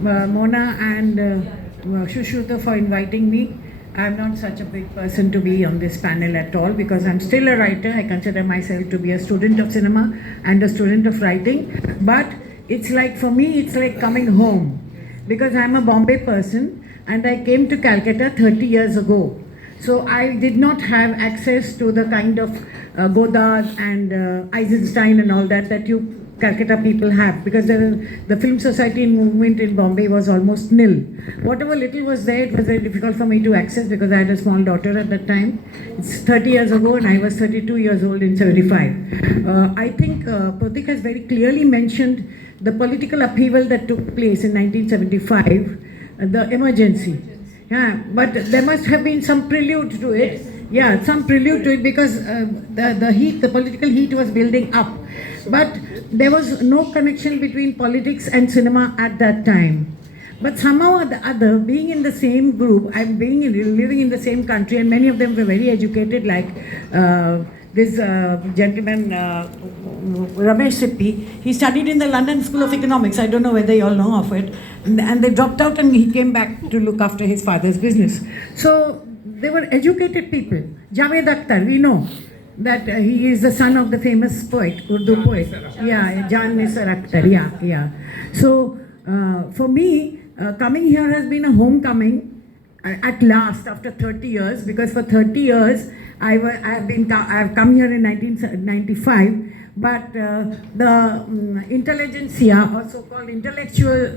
Mona and Shushruta for inviting me. I'm not such a big person to be on this panel at all because I'm still a writer. I consider myself to be a student of cinema and a student of writing. But it's like, for me, it's like coming home because I'm a Bombay person and I came to Calcutta 30 years ago. So I did not have access to the kind of Godard and Eisenstein and all that you Calcutta people have, because the film society movement in Bombay was almost nil. Whatever little was there, it was very difficult for me to access because I had a small daughter at that time. It's 30 years ago and I was 32 years old in 75. I think Pratik has very clearly mentioned the political upheaval that took place in 1975, the emergency. Yeah, but there must have been some prelude to it. Yeah, some prelude to it because the heat, the political heat was building up. But there was no connection between politics and cinema at that time. But somehow or the other, being in the same group, living in the same country, and many of them were very educated, like this gentleman, Ramesh Sippy. He studied in the London School of Economics. I don't know whether you all know of it. And they dropped out and he came back to look after his father's business. So they were educated people. Javed Akhtar, we know that he is the son of the famous poet, Urdu poet. Yeah, Jan Nisar Akhtar. Yeah. So for me, coming here has been a homecoming at last after 30 years, because for 30 years I have come here in 1995. But the intelligentsia, or so-called intellectual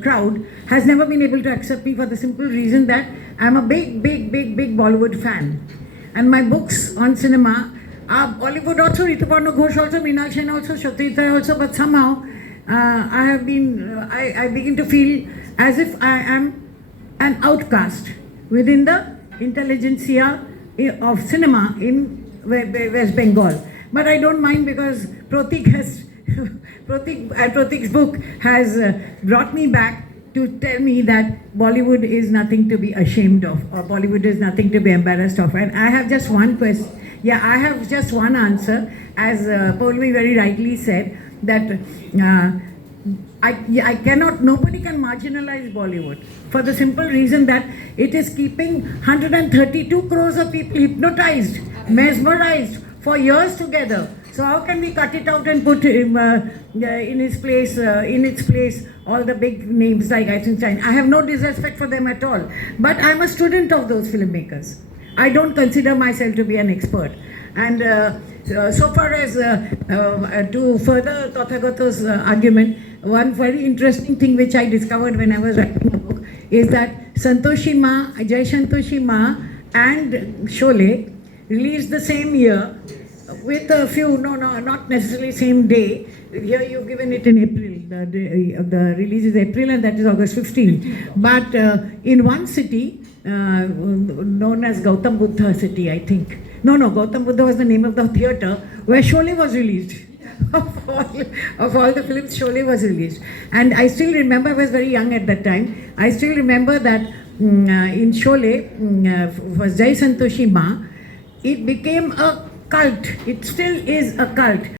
crowd, has never been able to accept me for the simple reason that I'm a big Bollywood fan. And my books on cinema are Bollywood also, Rituparna Ghosh also, Meenal Sen also, Shatrita also, but somehow I begin to feel as if I am an outcast within the intelligentsia of cinema in West Bengal. But I don't mind because Pratik's book has brought me back to tell me that Bollywood is nothing to be ashamed of, or Bollywood is nothing to be embarrassed of. And I have just one question. Yeah, I have just one answer. As Paulmi very rightly said, that I cannot, nobody can marginalize Bollywood for the simple reason that it is keeping 132 crores of people hypnotized, mesmerized for years together. So how can we cut it out and put in its place all the big names like Eisenstein? I have no disrespect for them at all. But I'm a student of those filmmakers. I don't consider myself to be an expert. And so far as to further Tathagata's argument, one very interesting thing which I discovered when I was writing a book is that Santoshi Ma, Jai Santoshi Ma and Sholay released the same year with a few, not necessarily same day. Here you've given it in April. The release is April and that is August 15. But in one city, known as Gautam Buddha city, I think. No, Gautam Buddha was the name of the theatre where Sholay was released. Of all the films, Sholay was released. And I still remember, I was very young at that time, I still remember that in Sholay, was Jai Santoshi Ma, it became a cult. It still is a cult.